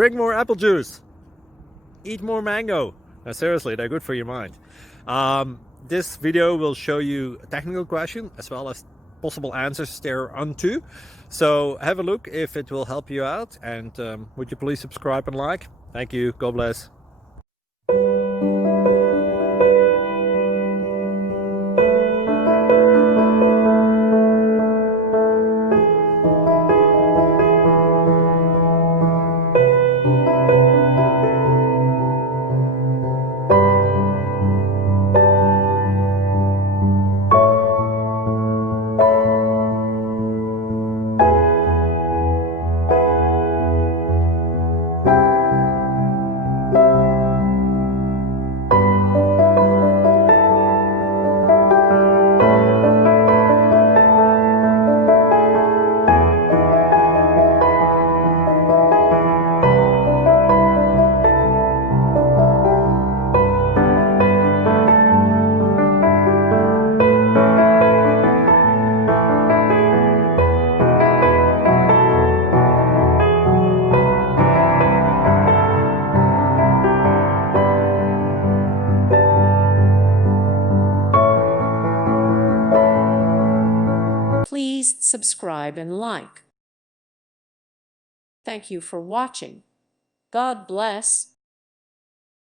Drink more apple juice. Eat more mango. Now, seriously, they're good for your mind. This video will show you a technical question as well as possible answers thereunto. So have a look if it will help you out, and would you please subscribe and like? Thank you. God bless. Please subscribe and like. Thank you for watching. God bless.